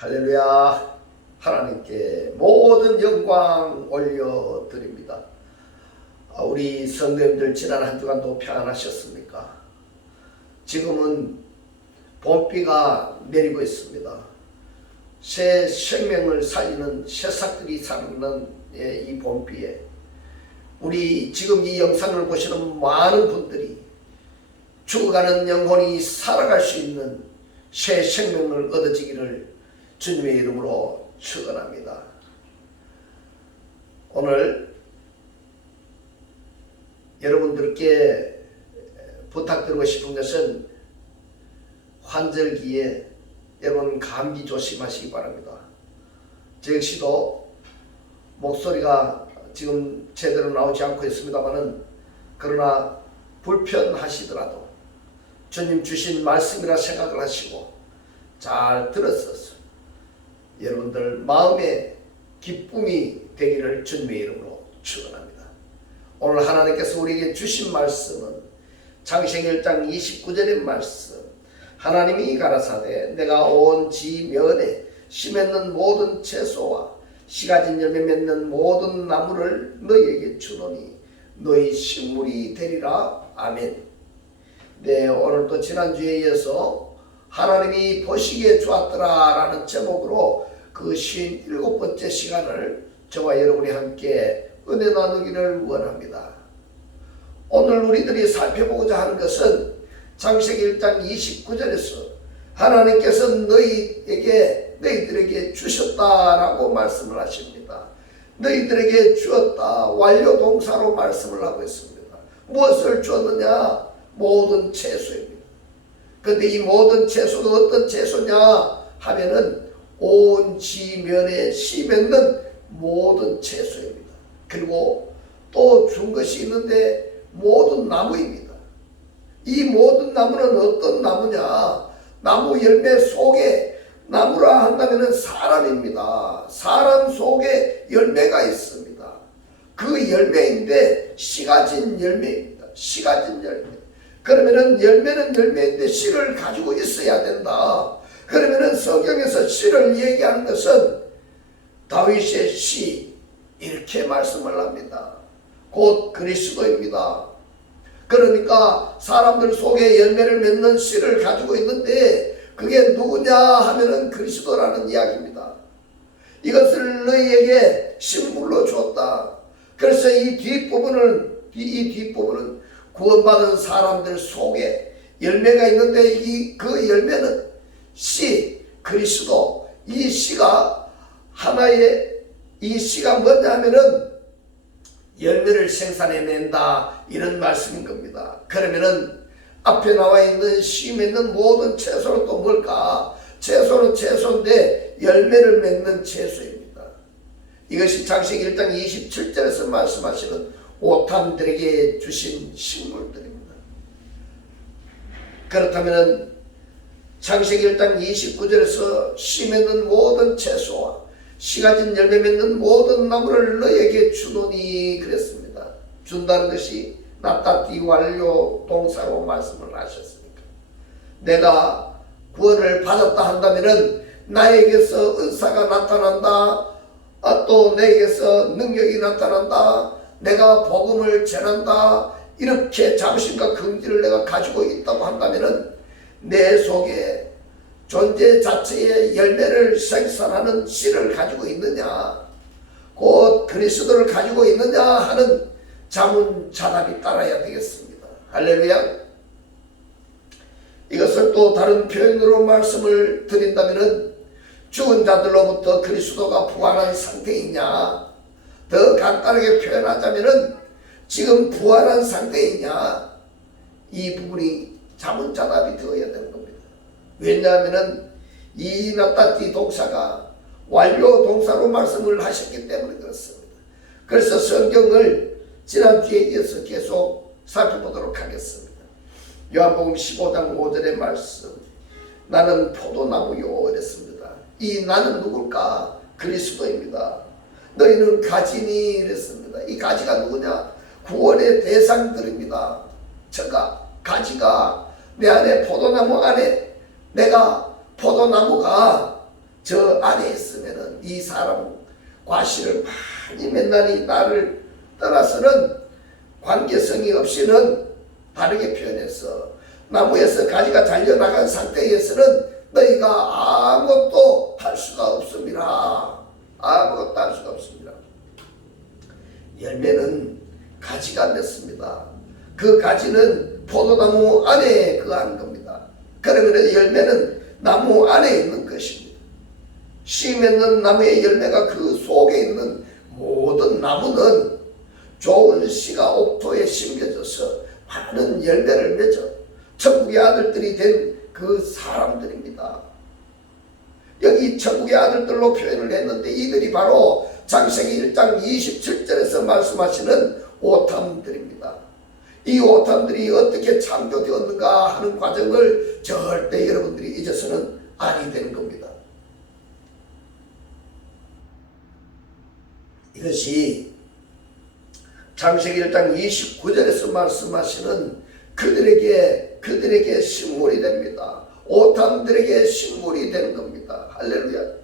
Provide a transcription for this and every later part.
할렐루야. 하나님께 모든 영광 올려드립니다. 우리 성도님들 지난 한 주간도 평안하셨습니까? 지금은 봄비가 내리고 있습니다. 새 생명을 살리는 새싹들이 살아나는 이 봄비에 우리 지금 이 영상을 보시는 많은 분들이 죽어가는 영혼이 살아갈 수 있는 새 생명을 얻어지기를 주님의 이름으로 축원합니다. 오늘 여러분들께 부탁드리고 싶은 것은 환절기에 여러분 감기 조심하시기 바랍니다. 저 역시도 목소리가 지금 제대로 나오지 않고 있습니다만은 그러나 불편하시더라도 주님 주신 말씀이라 생각을 하시고 잘 들었어서 여러분들 마음에 기쁨이 되기를 주님의 이름으로 축원합니다. 오늘 하나님께서 우리에게 주신 말씀은 창세기 1장 29절의 말씀. 하나님이 가라사대 내가 온 지면에 씨 맺는 모든 채소와 씨 가진 열매 맺는 모든 나무를 너희에게 주노니 너희 식물이 되리라. 아멘. 네, 오늘도 지난주에 이어서 하나님이 보시기에 좋았더라 라는 제목으로 그 57번째 시간을 저와 여러분이 함께 은혜 나누기를 원합니다. 오늘 우리들이 살펴보고자 하는 것은 창세기 1장 29절에서 하나님께서 너희들에게 주셨다라고 말씀을 하십니다. 너희들에게 주었다 완료 동사로 말씀을 하고 있습니다. 무엇을 주었느냐? 모든 채소입니다. 그런데 이 모든 채소가 어떤 채소냐 하면은 온 지면에 씨 맺는 모든 채소입니다. 그리고 또 준 것이 있는데 모든 나무입니다. 이 모든 나무는 어떤 나무냐? 나무 열매 속에 나무라 한다면 사람입니다. 사람 속에 열매가 있습니다. 그 열매인데 씨 가진 열매입니다. 씨 가진 열매. 그러면은 열매는 열매인데 씨를 가지고 있어야 된다. 그러면은 성경에서 씨를 얘기하는 것은 다윗의 씨 이렇게 말씀을 합니다. 곧 그리스도입니다. 그러니까 사람들 속에 열매를 맺는 씨를 가지고 있는데 그게 누구냐 하면은 그리스도라는 이야기입니다. 이것을 너희에게 식물로 줬다. 그래서 이 뒷부분은 구원받은 사람들 속에 열매가 있는데 그 열매는 씨, 그리스도, 이 씨가 하나의 이 씨가 뭐냐 하면은 열매를 생산해낸다 이런 말씀인 겁니다. 그러면은 앞에 나와 있는 씨 맺는 모든 채소는 또 뭘까? 채소는 채소인데 열매를 맺는 채소입니다. 이것이 창세기 1장 27절에서 말씀하시는 오탐들에게 주신 식물들입니다. 그렇다면 창세기 1장 29절에서 씨 맺는 모든 채소와 씨 가진 열매 맺는 모든 나무를 너에게 주노니 그랬습니다. 준다는 것이 낫다띠 완료 동사로 말씀을 하셨으니까 내가 구원을 받았다 한다면은 나에게서 은사가 나타난다. 또 내게서 능력이 나타난다. 내가 복음을 전한다. 이렇게 자부심과 긍지를 내가 가지고 있다고 한다면은 내 속에 존재 자체의 열매를 생산하는 씨를 가지고 있느냐, 곧 그리스도를 가지고 있느냐 하는 자문자답이 따라야 되겠습니다. 할렐루야. 이것을 또 다른 표현으로 말씀을 드린다면은 죽은 자들로부터 그리스도가 부활한 상태이냐, 더 간단하게 표현하자면은 지금 부활한 상태이냐, 이 부분이 자문자답이 되어야 되는 겁니다. 왜냐하면은 이 낫다띠 동사가 완료 동사로 말씀을 하셨기 때문에 그렇습니다. 그래서 성경을 지난주에 이어서 계속 살펴보도록 하겠습니다. 요한복음 15장 5절의 말씀. 나는 포도나무요 이랬습니다. 이 나는 누굴까? 그리스도입니다. 너희는 가지니 이랬습니다. 이 가지가 누구냐? 구원의 대상들입니다. 가지가 내 안에 포도나무 안에 내가 포도나무가 저 안에 있으면은 이 사람 과실을 많이 맨날이 나를 떠나서는 관계성이 없이는 다르게 표현해서 나무에서 가지가 잘려나간 상태에서는 너희가 아무것도 할 수가 없습니다. 아무것도 할 수가 없습니다. 열매는 가지가 맺습니다. 그 가지는 포도나무 안에 거하는 겁니다. 그러면 열매는 나무 안에 있는 것입니다. 씨 맺는 나무의 열매가 그 속에 있는 모든 나무는 좋은 씨가 옥토에 심겨져서 많은 열매를 맺어 천국의 아들들이 된 그 사람들입니다. 여기 천국의 아들들로 표현을 했는데 이들이 바로 창세기 1장 27절에서 말씀하시는 오탐들입니다. 이 오탐들이 어떻게 창조되었는가 하는 과정을 절대 여러분들이 잊어서는 아니 되는 겁니다. 이것이 창세기 1장 29절에서 말씀하시는 그들에게 식물이 됩니다. 오탐들에게 식물이 되는 겁니다. 할렐루야.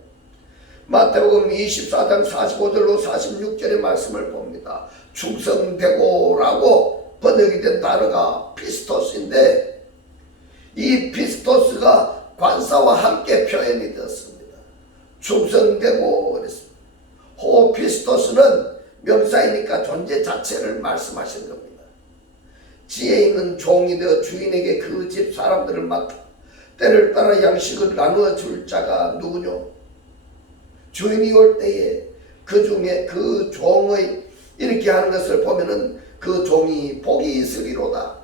마태복음 24장 45절로 46절의 말씀을 봅니다. 충성되고라고 번역이 된 단어가 피스토스인데 이 피스토스가 관사와 함께 표현이 되었습니다. 충성되고 그랬습니다. 호피스토스는 명사이니까 존재 자체를 말씀하시는 겁니다. 지혜 있는 종이 되어 주인에게 그 집 사람들을 맡아 때를 따라 양식을 나누어 줄 자가 누구뇨? 주인이 올 때에 그 중에 그 종의 이렇게 하는 것을 보면은 그 종이 복이 있으리로다.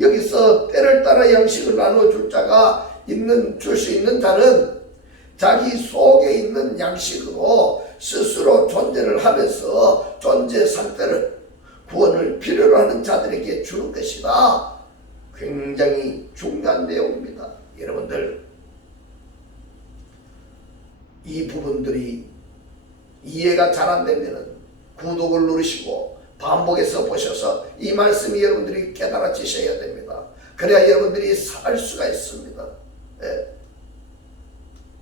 여기서 때를 따라 양식을 나누어 줄 자가 줄 수 있는 자는 자기 속에 있는 양식으로 스스로 존재를 하면서 존재 상태를 구원을 필요로 하는 자들에게 주는 것이다. 굉장히 중요한 내용입니다. 여러분들 이 부분들이 이해가 잘 안 되면 구독을 누르시고 반복해서 보셔서 이 말씀이 여러분들이 깨달아지셔야 됩니다. 그래야 여러분들이 살 수가 있습니다. 네.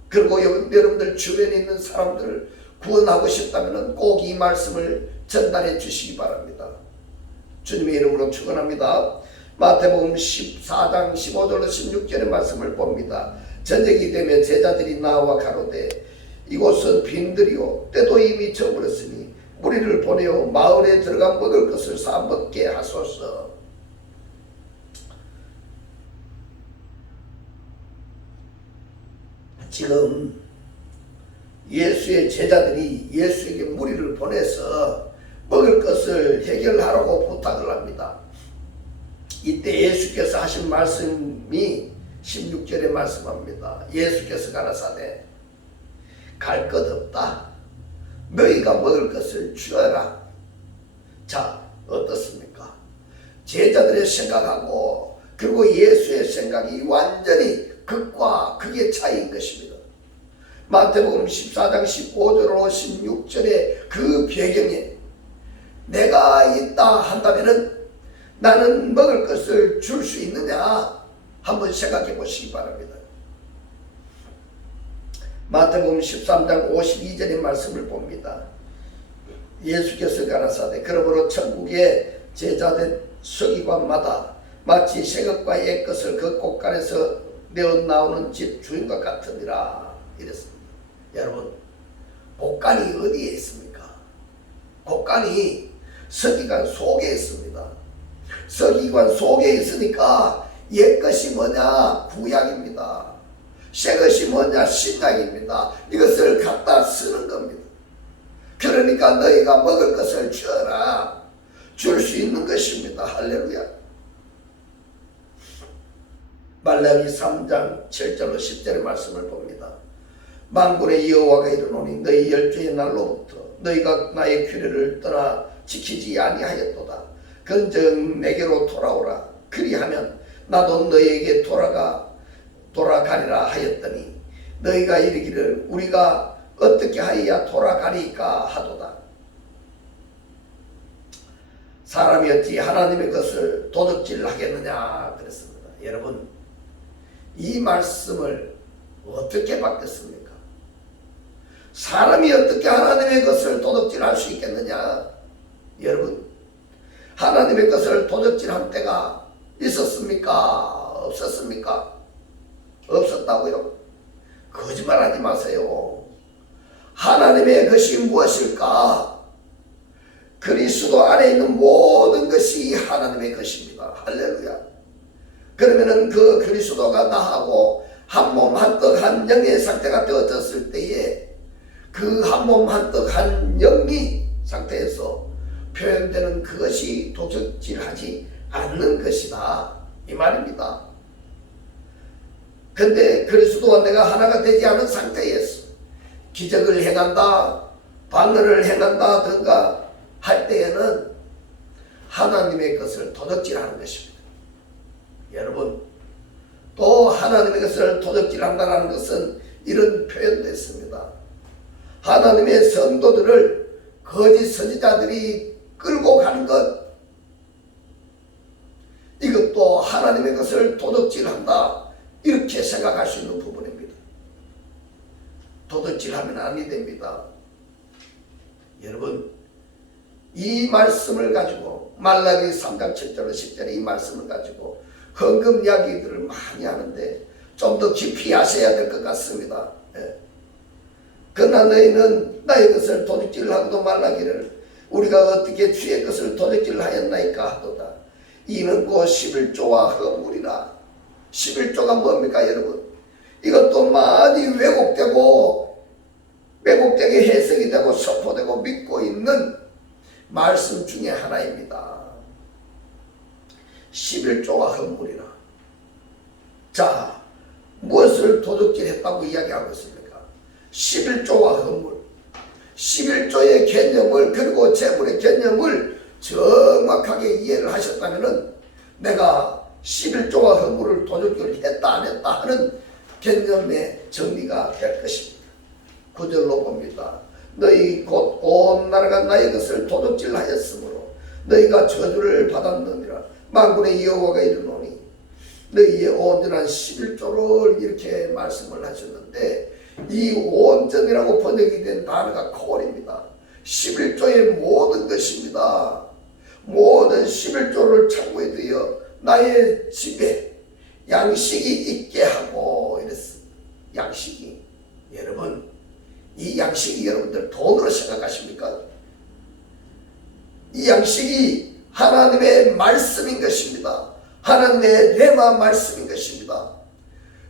그리고 여러분들 주변에 있는 사람들을 구원하고 싶다면 꼭 이 말씀을 전달해 주시기 바랍니다. 주님의 이름으로 축원합니다. 마태복음 14장 15절로 16절의 말씀을 봅니다. 저녁이 되면 제자들이 나와 가로되 이곳은 빈들이요 때도 이미 저물었으니 무리를 보내어 마을에 들어가 먹을 것을 사 먹게 하소서. 지금 예수의 제자들이 예수에게 무리를 보내서 먹을 것을 해결하라고 부탁을 합니다. 이때 예수께서 하신 말씀이 16절에 말씀합니다. 예수께서 가라사대 갈 것 없다. 너희가 먹을 것을 주어라. 자, 어떻습니까? 제자들의 생각하고 그리고 예수의 생각이 완전히 극과 극의 차이인 것입니다. 마태복음 14장 15절로 16절의 그 배경에 내가 있다 한다면은 나는 먹을 것을 줄 수 있느냐 한번 생각해 보시기 바랍니다. 마태복음 13장 52절의 말씀을 봅니다. 예수께서 가라사대 그러므로 천국의 제자된 서기관마다 마치 새것과 옛것을 그 곳간에서 내어 나오는 집 주인과 같으니라 이랬습니다. 여러분, 곳간이 어디에 있습니까? 곳간이 서기관 속에 있습니다. 서기관 속에 있으니까 옛것이 뭐냐? 구약입니다. 새것이 뭐냐? 신약입니다. 이것을 갖다 쓰는 겁니다. 그러니까 너희가 먹을 것을 주어라. 줄 수 있는 것입니다. 할렐루야. 말라기 3장 7절로 10절의 말씀을 봅니다. 만군의 여호와가 이르노니 너희 열조의 날로부터 너희가 나의 규례를 떠나 지키지 아니하였도다. 그런즉 내게로 돌아오라. 그리하면 나도 너희에게 돌아가리라 하였더니 너희가 이르기를 우리가 어떻게 하여야 돌아가리까 하도다. 사람이 어찌 하나님의 것을 도둑질 하겠느냐 그랬습니다. 여러분, 이 말씀을 어떻게 받겠습니까? 사람이 어떻게 하나님의 것을 도둑질할 수 있겠느냐? 여러분, 하나님의 것을 도둑질한 때가 있었습니까? 없었습니까? 없었다고요? 거짓말하지 마세요. 하나님의 것이 무엇일까? 그리스도 안에 있는 모든 것이 하나님의 것입니다. 할렐루야. 그러면은 그 그리스도가 나하고 한 몸 한 떡 한 영의 상태가 되어졌을 때에 그 한 몸 한 떡 한 영이 상태에서 표현되는 그것이 도적질하지 않는 것이다, 이 말입니다. 근데 그리스도와 내가 하나가 되지 않은 상태에서 기적을 행한다, 방언을 행한다든가 할 때에는 하나님의 것을 도적질하는 것입니다. 여러분, 또 하나님의 것을 도적질한다는 것은 이런 표현도 있습니다. 하나님의 성도들을 거짓 선지자들이 끌고 가는 것, 이것도 하나님의 것을 도둑질한다, 이렇게 생각할 수 있는 부분입니다. 도둑질하면 아니 됩니다. 여러분, 이 말씀을 가지고 말라기 3장 7절 10절에 이 말씀을 가지고 헌금 이야기들을 많이 하는데 좀 더 깊이 하셔야 될 것 같습니다. 그러나 너희는 나의 것을 도둑질하고도 말라기를 우리가 어떻게 주의 것을 도둑질하였나이까 하도다. 이는 곧 11조와 허물이라. 11조가 뭡니까 여러분? 이것도 많이 왜곡되게 해석이 되고 선포되고 믿고 있는 말씀 중에 하나입니다. 11조와 허물이라. 자, 무엇을 도둑질했다고 이야기하고 있습니까? 11조와 허물. 11조의 개념을, 그리고 재물의 개념을 정확하게 이해를 하셨다면은 내가 11조와 허물을 도둑질했다 안 했다 하는 개념의 정리가 될 것입니다. 9절로 봅니다. 너희 곧 온 나라가 나의 것을 도둑질하였으므로 너희가 저주를 받았느니라. 만군의 여호와가 이르노니 너희의 온전한 11조를 이렇게 말씀을 하셨는데, 이 온전이라고 번역이 된 단어가 콜입니다. 11조의 모든 것입니다. 모든 11조를 창고에 두어 나의 집에 양식이 있게 하고 이랬습니다. 양식이, 여러분, 이 양식이 여러분들 돈으로 생각하십니까? 이 양식이 하나님의 말씀인 것입니다. 하나님의 레마 말씀인 것입니다.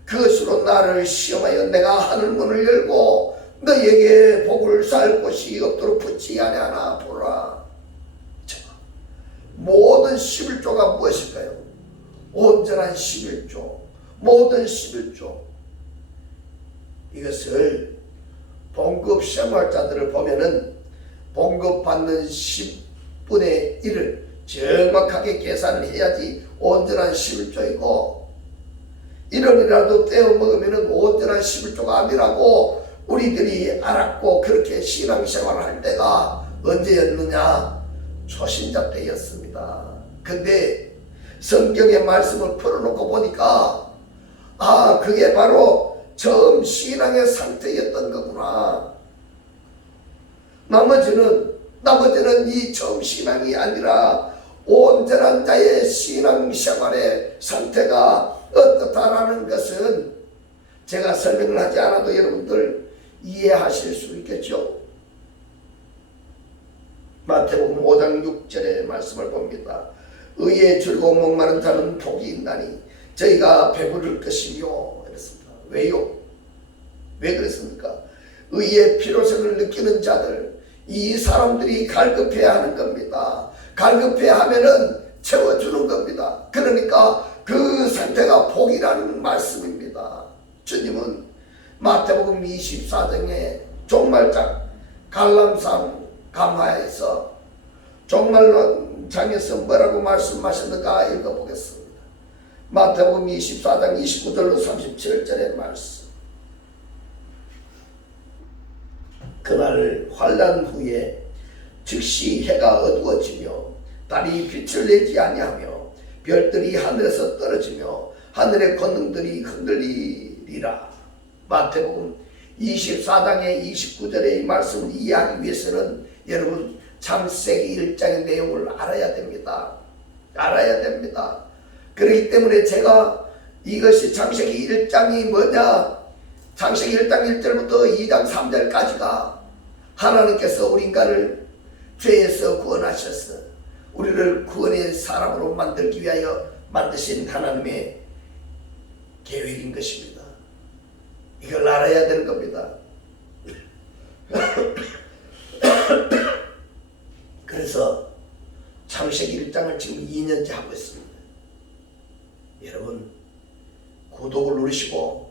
그것으로 나를 시험하여 내가 하늘문을 열고 너에게 복을 살 곳이 없도록 붙지 아니하나 보라. 자, 모든 11조가 무엇일까요? 온전한 11조, 모든 11조. 이것을 봉급 생활자들을 보면은 봉급받는 10분의 1을 정확하게 계산을 해야지 온전한 11조이고, 이런이라도 떼어 먹으면 온전한 11조가 아니라고 우리들이 알았고, 그렇게 신앙생활을 할 때가 언제였느냐? 초신자 때였습니다. 근데 성경의 말씀을 풀어놓고 보니까 그게 바로 처음 신앙의 상태였던 거구나. 나머지는 이 처음 신앙이 아니라 온전한 자의 신앙생활의 상태가 어떻다라는 것은 제가 설명을 하지 않아도 여러분들 이해하실 수 있겠죠. 마태복음 5장 6절의 말씀을 봅니다. 의에 즐거운 목마른 자는 복이 있나니 저희가 배부를 것이며 그랬습니다. 왜요? 왜 그랬습니까? 의의 필요성을 느끼는 자들, 이 사람들이 갈급해야 하는 겁니다. 갈급해야 하면은 채워주는 겁니다. 그러니까 그 상태가 복이라는 말씀입니다. 주님은 마태복음 24장에 종말장 갈람산 감화에서 종말장에서 뭐라고 말씀하셨는가 읽어보겠습니다. 마태복음 24장 29절로 37절의 말씀. 그날 환난 후에 즉시 해가 어두워지며 달이 빛을 내지 아니하며 별들이 하늘에서 떨어지며 하늘의 권능들이 흔들리리라. 마태복음 24장의 29절의 이 말씀을 이해하기 위해서는 여러분 창세기 1장의 내용을 알아야 됩니다. 알아야 됩니다. 그렇기 때문에 제가 이것이 창세기 1장이 뭐냐, 창세기 1장 1절부터 2장 3절까지가 하나님께서 우리 인간을 죄에서 구원하셔서 우리를 구원의 사람으로 만들기 위하여 만드신 하나님의 계획인 것입니다. 이걸 알아야 되는 겁니다. 그래서 창세기 1장을 지금 2년째 하고 있습니다. 여러분 구독을 누르시고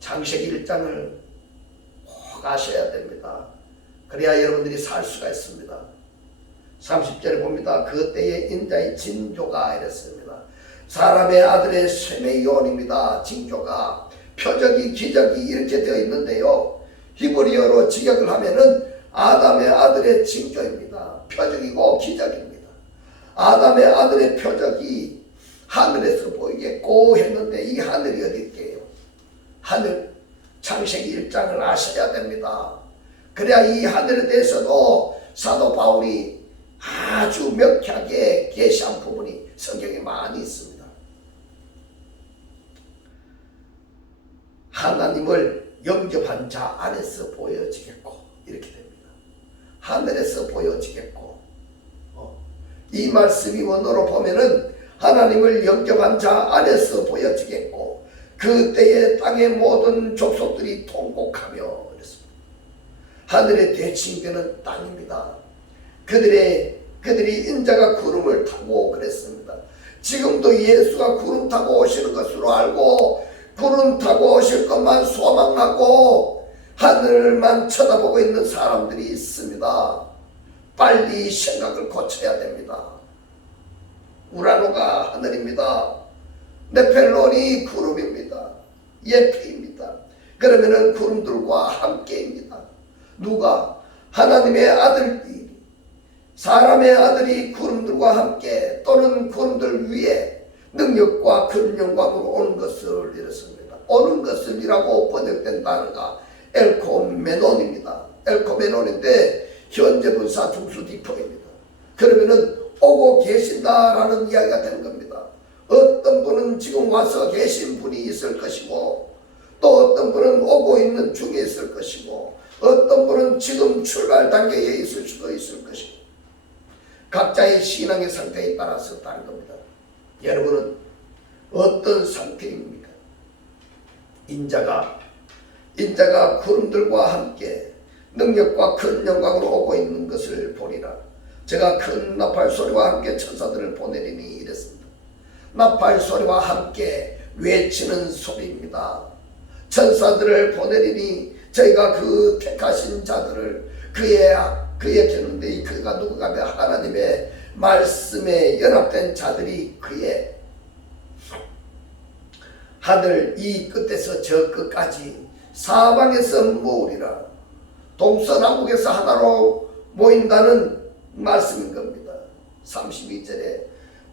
창세기 1장을 꼭 아셔야 됩니다. 그래야 여러분들이 살 수가 있습니다. 30절에 봅니다. 그때의 인자의 징조가 이랬습니다. 사람의 아들의 셈의 요원입니다. 징조가 표적이 기적이 이렇게 되어 있는데요, 히브리어로 직역을 하면은 아담의 아들의 징조입니다. 표적이고 기적입니다. 아담의 아들의 표적이 하늘에서 보이겠고 했는데 이 하늘이 어디 있게요? 하늘, 창세기 1장을 아셔야 됩니다. 그래야 이 하늘에 대해서도 사도 바울이 아주 명쾌하게 계시한 부분이 성경에 많이 있습니다. 하나님을 영접한 자 안에서 보여지겠고 이렇게 됩니다. 하늘에서 보여지겠고, 이 말씀이 원어로 보면은 하나님을 영접한 자 안에서 보여지겠고 그때의 땅의 모든 족속들이 통곡하며 그랬습니다. 하늘의 대칭되는 땅입니다. 그들이 인자가 구름을 타고 그랬습니다. 지금도 예수가 구름 타고 오시는 것으로 알고 구름 타고 오실 것만 소망하고 하늘만 쳐다보고 있는 사람들이 있습니다. 빨리 생각을 고쳐야 됩니다. 우라노가 하늘입니다. 네펠론이 구름입니다. 예피입니다. 그러면은 구름들과 함께입니다. 누가? 하나님의 아들이, 사람의 아들이 구름들과 함께 또는 구름들 위에 능력과 큰 영광으로 오는 것을 이랬습니다. 오는 것을이라고 번역된 단어가 엘코메논입니다. 엘코메논인데 현재 분사 중수 디포입니다. 그러면은 오고 계신다라는 이야기가 되는 겁니다. 어떤 분은 지금 와서 계신 분이 있을 것이고 또 어떤 분은 오고 있는 중에 있을 것이고 어떤 분은 지금 출발 단계에 있을 수도 있을 것이고 각자의 신앙의 상태에 따라서 다른 겁니다. 여러분은 어떤 상태입니까? 인자가 구름들과 함께 능력과 큰 영광으로 오고 있는 것을 보리라. 제가 큰 나팔 소리와 함께 천사들을 보내리니 이랬습니다. 나팔 소리와 함께 외치는 소리입니다. 천사들을 보내리니 저희가 그 택하신 자들을 그의 켰는데 그가 누구가 하면 하나님의 말씀에 연합된 자들이 그의 하늘 이 끝에서 저 끝까지 사방에서 모으리라. 동서남북에서 하나로 모인다는 말씀인 겁니다. 32절에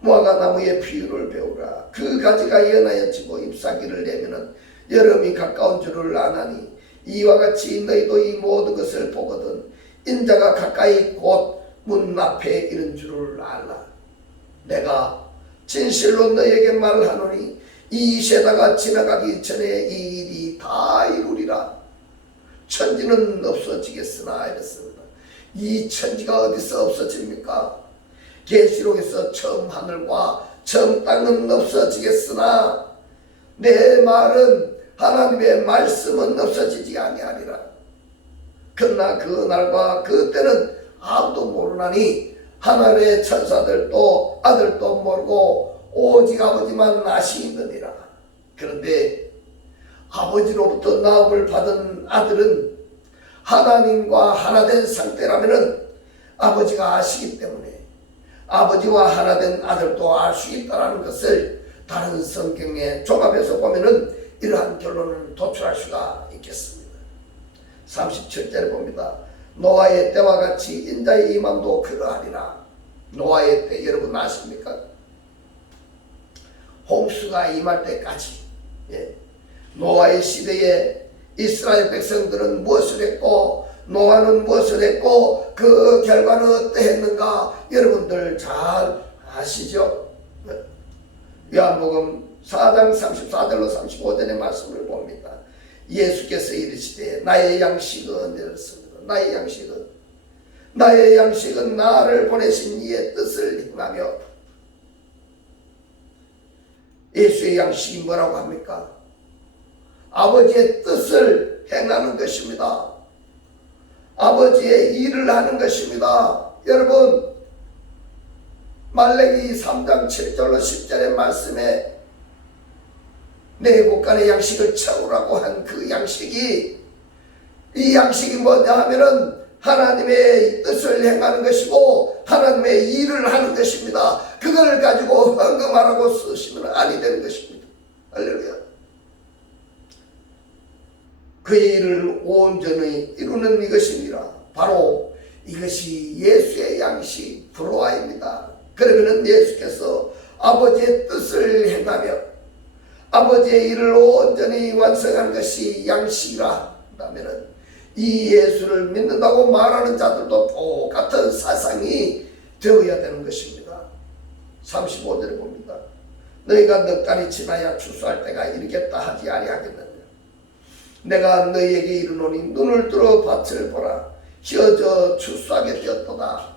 무화과 나무의 비유를 배우라. 그 가지가 연하여 지고 잎사귀를 내면은 여름이 가까운 줄을 아나니 이와 같이 너희도 이 모든 것을 보거든 인자가 가까이 곧 문 앞에 이른 줄을 알라. 내가 진실로 너희에게 말하노니 이 세대가 지나가기 전에 이 일이 다 이루리라. 천지는 없어지겠으나 이랬습니다. 이 천지가 어디서 없어집니까? 계시록에서 처음 하늘과 처음 땅은 없어지겠으나 내 말은 하나님의 말씀은 없어지지 아니하리라. 그러나 그 날과 그 때는 아무도 모르나니 하늘의 천사들도 아들도 모르고 오직 아버지만 아시느니라. 그런데 아버지로부터 나음을 받은 아들은 하나님과 하나된 상태라면은 아버지가 아시기 때문에 아버지와 하나된 아들도 알 수 있다는 것을 다른 성경에 종합해서 보면은 이러한 결론을 도출할 수가 있겠습니다. 37절에 봅니다. 노아의 때와 같이 인자의 임함도 그러하리라. 노아의 때 여러분 아십니까? 홍수가 임할 때까지, 노아의 시대에 이스라엘 백성들은 무엇을 했고 노아는 무엇을 했고 그 결과는 어떠했는가 여러분들 잘 아시죠? 요한복음 4장 34절로 35절의 말씀을 봅니다. 예수께서 이르시되 나의 양식은 이렇습니다. 나의 양식은 나를 보내신 이의 뜻을 행하며. 예수의 양식이 뭐라고 합니까? 아버지의 뜻을 행하는 것입니다. 아버지의 일을 하는 것입니다. 여러분, 말라기 3장 7절로 10절의 말씀에 내 곳간의 양식을 채우라고 한 그 양식이, 이 양식이 뭐냐 하면은 하나님의 뜻을 행하는 것이고 하나님의 일을 하는 것입니다. 그걸 가지고 헌금하라고 쓰시면 아니 되는 것입니다. 할렐루야. 그의 일을 온전히 이루는 이것이니라. 바로 이것이 예수의 양식 브로아입니다. 그러면은 예수께서 아버지의 뜻을 행하며 아버지의 일을 온전히 완성한 것이 양식이라 한다면은 이 예수를 믿는다고 말하는 자들도 똑같은 사상이 되어야 되는 것입니다. 35절에 봅니다. 너희가 넉 달이 지나야 추수할 때가 이르겠다 하지 아니하겠느냐. 내가 너희에게 이르노니 눈을 들어 밭을 보라. 휘어져 추수하게 되었도다.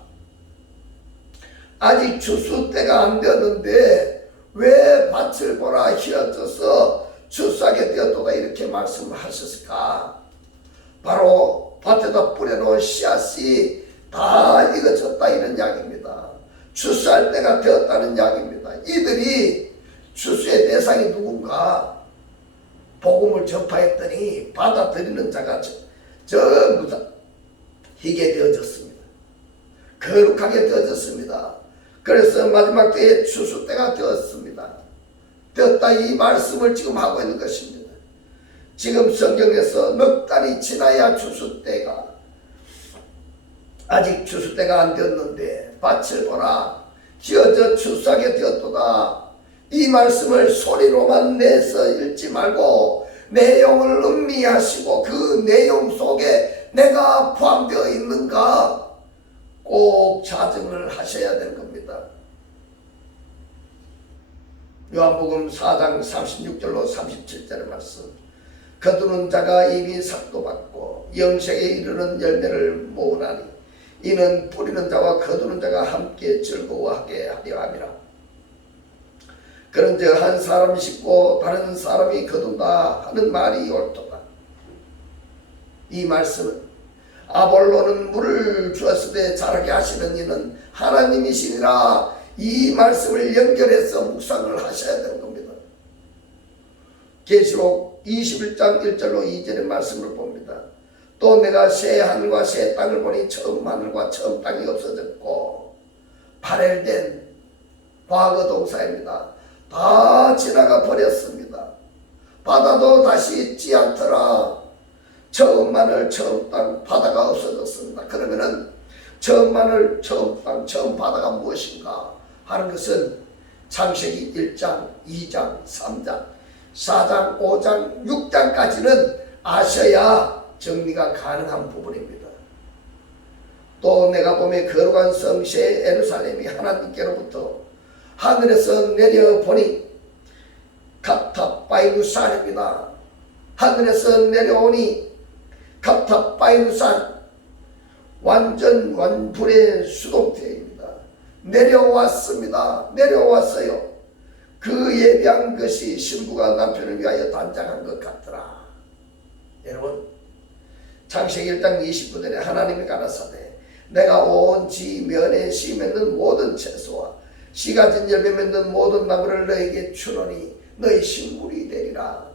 아직 추수 때가 안 되었는데 왜 밭을 보라 휘어져서 추수하게 되었도다 이렇게 말씀을 하셨을까? 바로 밭에다 뿌려놓은 씨앗이 다 익어졌다 이런 이야기입니다. 추수할 때가 되었다는 이야기입니다. 이들이 추수의 대상이 누군가? 복음을 전파했더니 받아들이는 자가 전부 다 희게 되어졌습니다. 거룩하게 되어졌습니다. 그래서 마지막 때에 추수 때가 되었습니다. 되었다 이 말씀을 지금 하고 있는 것입니다. 지금 성경에서 넉 달이 지나야 추수 때가, 아직 추수 때가 안 되었는데 밭을 보라 휘어져 추수하게 되었도다. 이 말씀을 소리로만 내서 읽지 말고 내용을 음미하시고 그 내용 속에 내가 포함되어 있는가 꼭 자증을 하셔야 되는 겁니다. 요한복음 4장 36절로 37절의 말씀. 거두는 자가 이미 삭도 받고 영생에 이르는 열매를 모으나니 이는 뿌리는 자와 거두는 자가 함께 즐거워하게 하려 함이라. 그런즉 한 사람이 심고 다른 사람이 거둔다 하는 말이 옳도다. 이 말씀은 아볼로는 물을 주었으되 자라게 하시는 이는 하나님이시니라. 이 말씀을 연결해서 묵상을 하셔야 되는 겁니다. 계시록 21장 1절로 2절의 말씀을 봅니다. 또 내가 새 하늘과 새 땅을 보니 처음 하늘과 처음 땅이 없어졌고 발열된 과거 동사입니다. 다 지나가 버렸습니다. 바다도 다시 있지 않더라. 처음 하늘 처음 땅 바다가 없어졌습니다. 그러면은 처음 하늘 처음 땅 처음 바다가 무엇인가 하는 것은 창세기 1장 2장 3장 4장 5장 6장까지는 아셔야 정리가 가능한 부분입니다. 또 내가 보매 거룩한 성시의 예루살렘이 하나님께로부터 하늘에서 내려보니 갑탑바이누산입니다. 하늘에서 내려오니 갑탑바이누산 완전 완불의 수동태입니다. 내려왔습니다. 내려왔어요. 그 예비한 것이 신부가 남편을 위하여 단장한 것 같더라. 여러분, 창세기 1장 29절에 하나님이 가라사대 내가 온 지 면에 씨 맺는 모든 채소와 씨 가진 열매 맺는 모든 나무를 너에게 주노니 너희 식물이 되리라.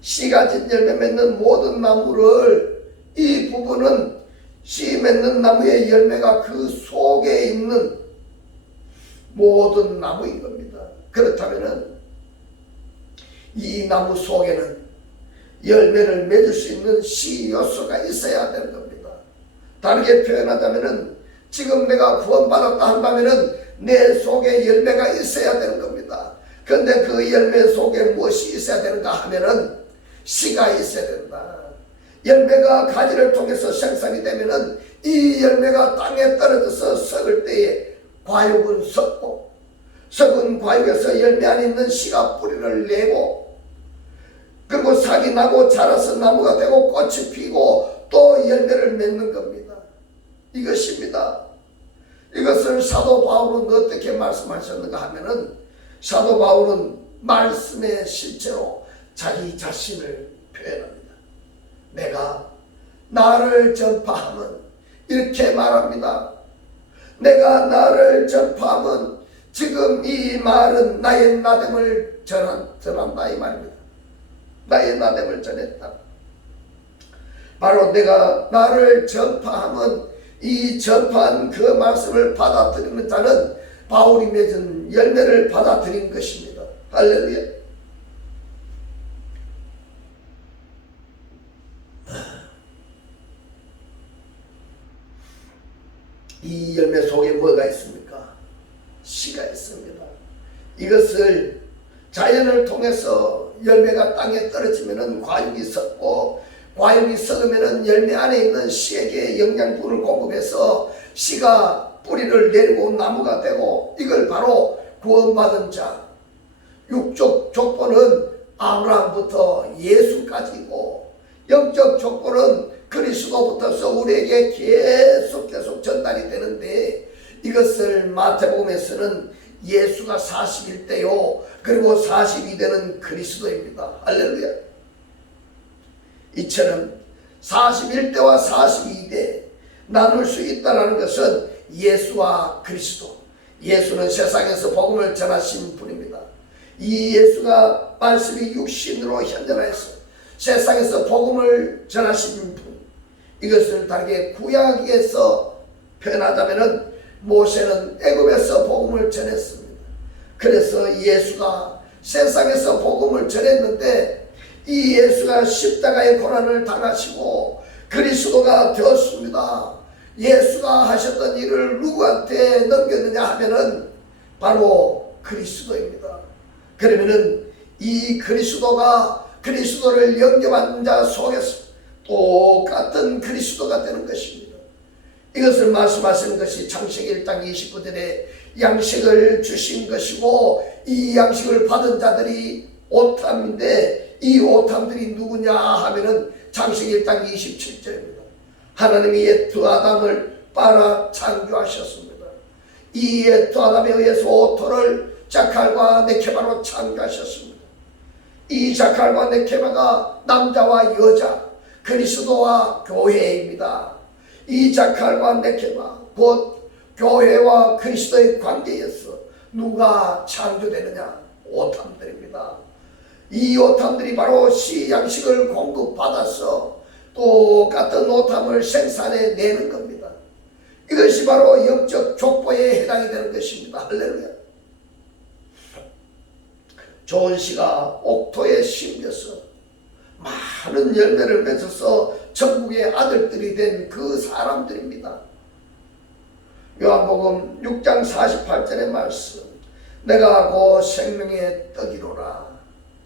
씨 가진 열매 맺는 모든 나무를, 이 부분은 씨 맺는 나무의 열매가 그 속에 있는 모든 나무인 겁니다. 그렇다면은 이 나무 속에는 열매를 맺을 수 있는 씨 요소가 있어야 되는 겁니다. 다르게 표현하자면은 지금 내가 구원받았다 한다면은 내 속에 열매가 있어야 되는 겁니다. 그런데 그 열매 속에 무엇이 있어야 되는가 하면은 씨가 있어야 된다. 열매가 가지를 통해서 생산이 되면은 이 열매가 땅에 떨어져서 썩을 때에 과육은 썩고, 썩은 과육에서 열매 안에 있는 씨가 뿌리를 내고, 그리고 싹이 나고 자라서 나무가 되고 꽃이 피고 또 열매를 맺는 겁니다. 이것입니다. 이것을 사도 바울은 어떻게 말씀하셨는가 하면은, 사도 바울은 말씀의 실체로 자기 자신을 표현합니다. 내가 나를 전파하면, 이렇게 말합니다. 내가 나를 전파하면, 지금 이 말은 나의 나됨을 전한다 이 말입니다. 나의 나됨을 전했다. 바로 내가 나를 전파하면, 이 전파한 그 말씀을 받아들이는 자는 바울이 맺은 열매를 받아들인 것입니다. 할렐루야. 이 열매 속에 뭐가 있습니까? 씨가 있습니다. 이것을 자연을 통해서 열매가 땅에 떨어지면은 과육이 썩고, 과육이 썩으면은 열매 안에 있는 씨에게 영양분을 공급해서 씨가 뿌리를 내리고 나무가 되고, 이걸 바로 구원받은 자, 육적 족보는 아브라함부터 예수까지고, 영적 족보는 그리스도부터서 우리에게 계속 전달이 되는데, 이것을 마태복음에서는 예수가 41대요 그리고 42대는 그리스도입니다. 할렐루야. 이처럼 41대와 42대 나눌 수 있다는 것은 예수와 그리스도, 예수는 세상에서 복음을 전하신 분입니다. 이 예수가 말씀이 육신으로 현존하여서 세상에서 복음을 전하신 분, 이것을 다르게 구약에서 표현하자면 모세는 애굽에서 복음을 전했습니다. 그래서 예수가 세상에서 복음을 전했는데, 이 예수가 십자가의 고난을 당하시고 그리스도가 되었습니다. 예수가 하셨던 일을 누구한테 넘겼느냐 하면은 바로 그리스도입니다. 그러면은 이 그리스도가 그리스도를 영접한 자 속에서 똑같은 그리스도가 되는 것입니다. 이것을 말씀하시는 것이 창세기 1장 29절에 양식을 주신 것이고, 이 양식을 받은 자들이 오탐인데, 이 오탐들이 누구냐 하면은 창세기 1장 27절입니다. 하나님이 옛두 아담을 빨아 창조하셨습니다. 이 옛두 아담에 의해서 오토를 자칼과 네케바로 창조하셨습니다. 이 자칼과 네케바가 남자와 여자, 그리스도와 교회입니다. 이 자칼과 네케바, 곧 교회와 그리스도의 관계에서 누가 창조되느냐? 오탐들입니다. 이 오탐들이 바로 씨 양식을 공급받아서 똑같은 오탐을 생산해 내는 겁니다. 이것이 바로 영적 족보에 해당이 되는 것입니다. 할렐루야. 좋은 씨가 옥토에 심겨서 많은 열매를 맺어서 천국의 아들들이 된 그 사람들입니다. 요한복음 6장 48절의 말씀, 내가 곧 생명의 떡이로라.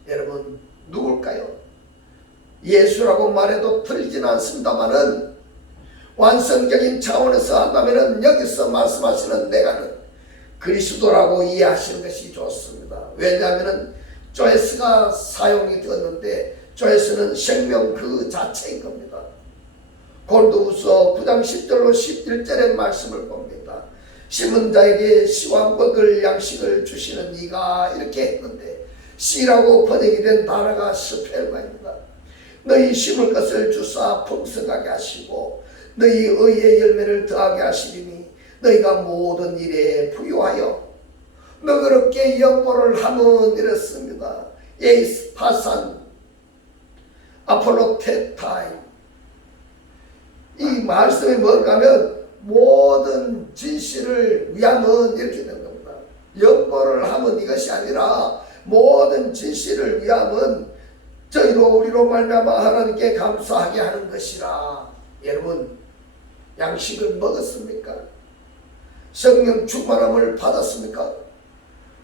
여러분 누굴까요? 예수라고 말해도 틀리진 않습니다만은, 완성적인 차원에서 한다면은 여기서 말씀하시는 내가는 그리스도라고 이해하시는 것이 좋습니다. 왜냐하면은 조에스가 사용이 되었는데, 조에스는 생명 그 자체인 겁니다. 고린도후서 9장 10절로 11절의 말씀을 봅니다. 심은 자에게 씨와 먹을 양식을 주시는 이가, 이렇게 했는데 씨라고 번역이 된 단어가 스펠마입니다. 너희 심을 것을 주사 풍성하게 하시고 너희 의의 열매를 더하게 하시리니 너희가 모든 일에 부유하여 너그럽게 역보를 하면 이렇습니다. 에이스 파산 아폴로테타임. 이 말씀이 뭔가 하면 모든 진실을 위하면 이렇게 되는 겁니다. 역보를 하면 이것이 아니라 모든 진실을 위하면 저희로 우리로 말미암아 하나님께 감사하게 하는 것이라. 여러분 양식을 먹었습니까? 성령 충만함을 받았습니까?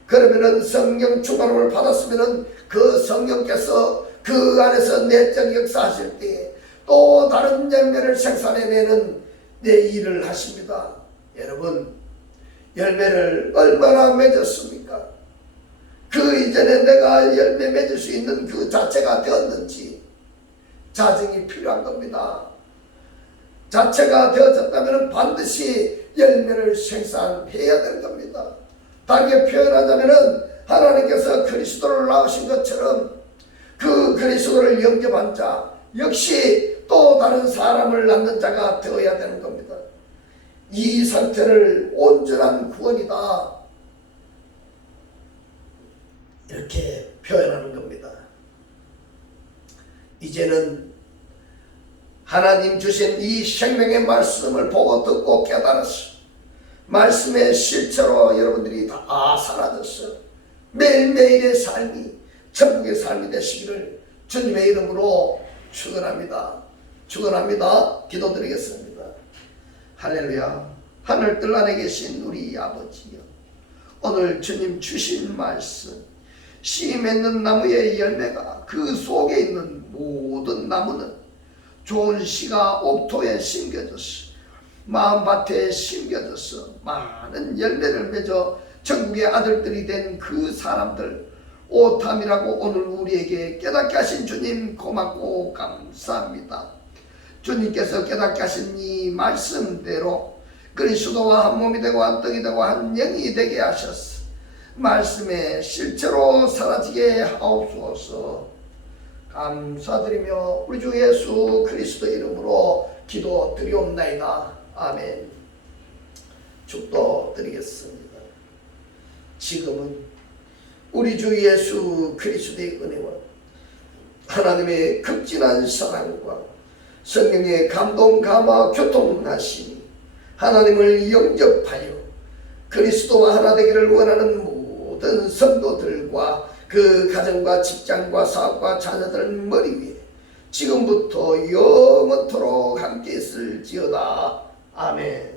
그러면은 성령 충만함을 받았으면은 그 성령께서 그 안에서 내적 역사하실 때에 또 다른 열매를 생산해내는 내 일을 하십니다. 여러분, 열매를 얼마나 맺었습니까? 그 이전에 내가 열매 맺을 수 있는 그 자체가 되었는지 자증이 필요한 겁니다. 자체가 되어졌다면 반드시 열매를 생산해야 되는 겁니다. 다르게 표현하자면 하나님께서 그리스도를 낳으신 것처럼 그 그리스도를 영접한 자 역시 또 다른 사람을 낳는 자가 되어야 되는 겁니다. 이 상태를 온전한 구원이다, 이렇게 표현하는 겁니다. 이제는 하나님 주신 이 생명의 말씀을 보고 듣고 깨달았어. 말씀의 실체로 여러분들이 다 사라졌어. 매일매일의 삶이 천국의 삶이 되시기를 주님의 이름으로 축원합니다. 축원합니다. 기도드리겠습니다. 할렐루야. 하늘뜰 안에 계신 우리 아버지여, 오늘 주님 주신 말씀, 씨 맺는 나무의 열매가 그 속에 있는 모든 나무는 좋은 씨가 옥토에 심겨졌어, 마음밭에 심겨져서 많은 열매를 맺어 천국의 아들들이 된 그 사람들, 오탐이라고 오늘 우리에게 깨닫게 하신 주님 고맙고 감사합니다. 주님께서 깨닫게 하신 이 말씀대로 그리스도와 한 몸이 되고 한 떡이 되고 한 영이 되게 하셨어. 말씀의 실체로 사라지게 하옵소서. 감사드리며 우리 주 예수 그리스도 이름으로 기도드리옵나이다. 아멘. 축도드리겠습니다. 지금은 우리 주 예수 그리스도의 은혜와 하나님의 극진한 사랑과 성령의 감동 감화 교통하심이 하나님을 영접하여 그리스도와 하나 되기를 원하는 모든 성도들과 그 가정과 직장과 사업과 자녀들 머리 위에 지금부터 영원토록 함께 있을지어다. 아멘.